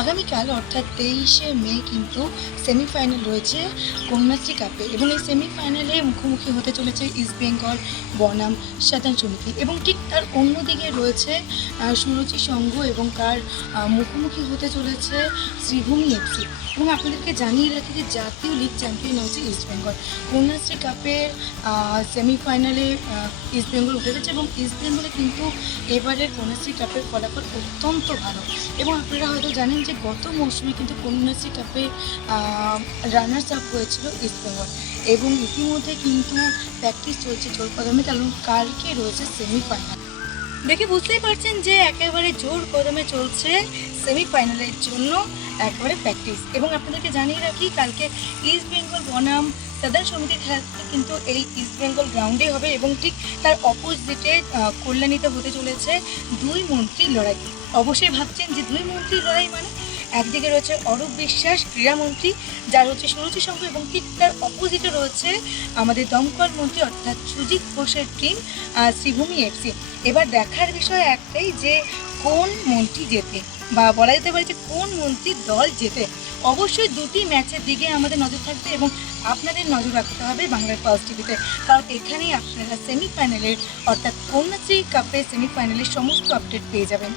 আগামীকাল অর্থাৎ 23শে মে কিন্তু সেমিফাইনাল রয়েছে কন্যাশ্রী কাপে এবং এই সেমিফাইনালে মুখোমুখি হতে চলেছে ইস্টবেঙ্গল বনাম সাধারণ সমিতি এবং ঠিক তার অন্যদিকে রয়েছে সুরুচি সংঘ এবং তার মুখোমুখি হতে চলেছে শ্রীভূমি এফসি। এবং আপনাদেরকে জানিয়ে রাখি যে জাতীয় লিগ চ্যাম্পিয়ন হয়েছে ইস্টবেঙ্গল। কন্যাশ্রী কাপের সেমিফাইনালে ইস্টবেঙ্গল উঠে গেছে এবং ইস্টবেঙ্গলে কিন্তু এবারের কন্যাশ্রী কাপের ফলাফল অত্যন্ত ভালো। এবং আপনারা হয়তো জানেন যে গত মৌসুমে কিন্তু কন্যাশ্রী কাপে রানার্স আপ হয়েছিল ইস্টবেঙ্গল এবং ইতিমধ্যে কিন্তু প্র্যাকটিস চলছে জোর কদমে, কারণ কালকে রয়েছে সেমিফাইনাল। দেখে বুঝতেই পারছেন যে একেবারে জোর কদমে চলছে সেমিফাইনালের জন্য একবারে প্র্যাকটিস। এবং আপনাদেরকে জানিয়ে রাখি কালকে ইস্টবেঙ্গল বনাম সাধারণ সমিতির খেলা কিন্তু এই ইস্টবেঙ্গল গ্রাউন্ডে হবে এবং ঠিক তার অপোজিটে কল্যাণীতে হতে চলেছে দুই মন্ত্রীর লড়াই। অবশ্যই ভাবছেন যে দুই মন্ত্রীর লড়াই মানে একদিকে রয়েছে অরূপ বিশ্বাস ক্রীড়ামন্ত্রী, যার হচ্ছে সুরুচি সংঘ, এবং ঠিক তার অপোজিটে রয়েছে আমাদের দমকল মন্ত্রী অর্থাৎ সুজিত ঘোষের টিম শ্রীভূমি এফসি। এবার দেখার বিষয় একটাই যে কোন মন্ত্রী জেতে, বা বলা যেতে পারে যে কোন মন্ত্রীর দল জেতে। অবশ্যই দুটি ম্যাচের দিকে আমাদের নজর থাকবে এবং আপনাদের নজর রাখতে হবে বাংলার পালস টিভিতে, কারণ এখানেই আপনারা সেমিফাইনালের অর্থাৎ কন্যাশ্রী কাপের সেমিফাইনালের সমস্ত আপডেট পেয়ে যাবেন।